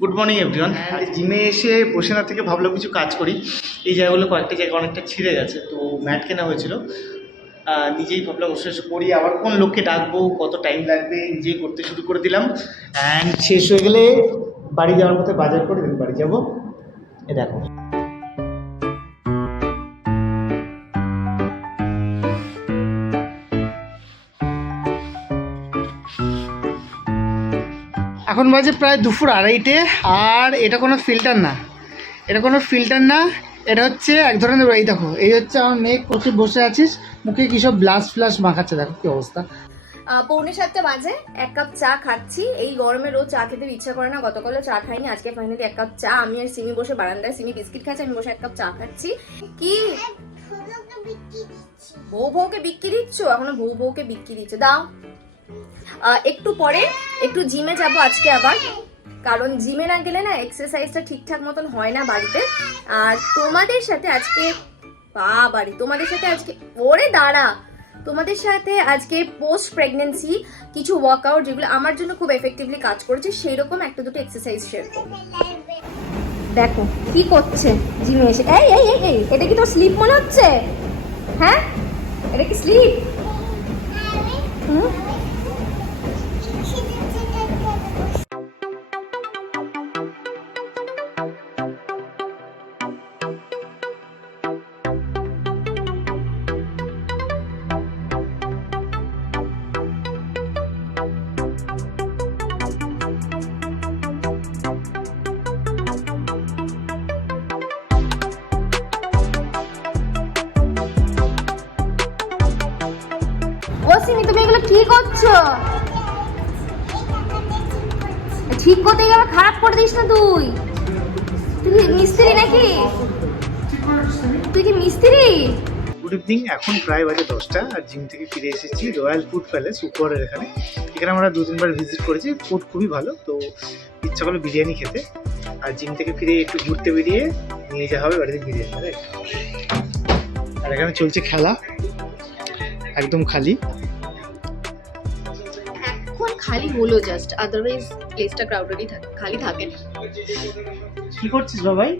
Good morning everyone. জিমে এসে বসে না থেকে ভাবলাম কিছু কাজ করি। এই জায়গাগুলো কয়েকটা জায়গা অনেকটা ছিঁড়ে গেছে, তো ম্যাট কেনা হয়েছিল। নিজেই ভাবলাম বসে বসে করি, আবার কোন লোককে ডাকবো, কত টাইম লাগবে, নিজেই করতে শুরু করে দিলাম। অ্যান্ড শেষ হয়ে গেলে বাড়ি যাওয়ার পথে বাজার করে দিন বাড়ি যাবো। এ দেখো, এখন বাজে প্রায় দুপুর 2:30, আর এটা কোনো ফিল্টার না, এটা হচ্ছে এক ধরনের, এই দেখো, এই হচ্ছে আমার মেয়ে। কোথায় বসে আছিস, মুখে কী সব ব্লাশ মাখাচ্ছে, দেখো কি অবস্থা। 6:45 বাজে, 1 কাপ চা খাচ্ছি। এই গরমে রোজ চা খেতে ইচ্ছা করে না, গতকালও চা খাইনি, আজকে ফাইনালি 1 কাপ চা। আমি আর সিমি বসে বারান্দায়, সিমি বিস্কিট খাচ্ছে, আমি বসে 1 কাপ চা খাচ্ছি। কি বউকে বিক্রি দিচ্ছ? এখনো বউকে বিক্রি দিচ্ছ, দাও। একটু পরে একটু জিমে যাব আজকে আবার, কারণ জিমে না গেলে না এক্সারসাইজটা ঠিকঠাক মতন হয় না বাড়িতে। আর তোমাদের সাথে আজকে তোমাদের সাথে আজকে পোস্ট প্রেগনেন্সি কিছু ওয়ার্কআউট যেগুলো আমার জন্য খুব এফেক্টিভলি কাজ করেছে, সেই রকম একটা দুটো এক্সারসাইজ শেয়ার করব। দেখো কি করছে জিমে এসে। এই এটা কি তোর স্লিপ মনে হচ্ছে? হ্যাঁ, এটা কি স্লিপ? ও সিমি, তুমি এগুলো কি করছো? ঠিক করতে গেলে খারাপ করে দিস না। তুই কি মিস্ত্রি নাকি? তুই কি মিস্ত্রি? গুড ইভিনিং, এখন প্রায় বাজে 10টা, আর জিম থেকে ফিরে এসেছি রয়্যাল ফুড প্যালেস উপরের এখানে আমরা 2-3 বার ভিজিট করেছি। ফুড খুবই ভালো, তো ইচ্ছা করলো বিরিয়ানি খেতে। আর জিম থেকে ফিরে একটু ঘুরতে বেরিয়ে নিয়ে যাওয়া হবে বাড়িতে বিরিয়ানি। আর এখানে চলছে খেলা, একদম খালি, এখন খালি হলো জাস্ট, আদারওয়াইজ প্লেসটা ক্রাউডেডই থাকে, খালি থাকে না। কি করছিস বাবাই?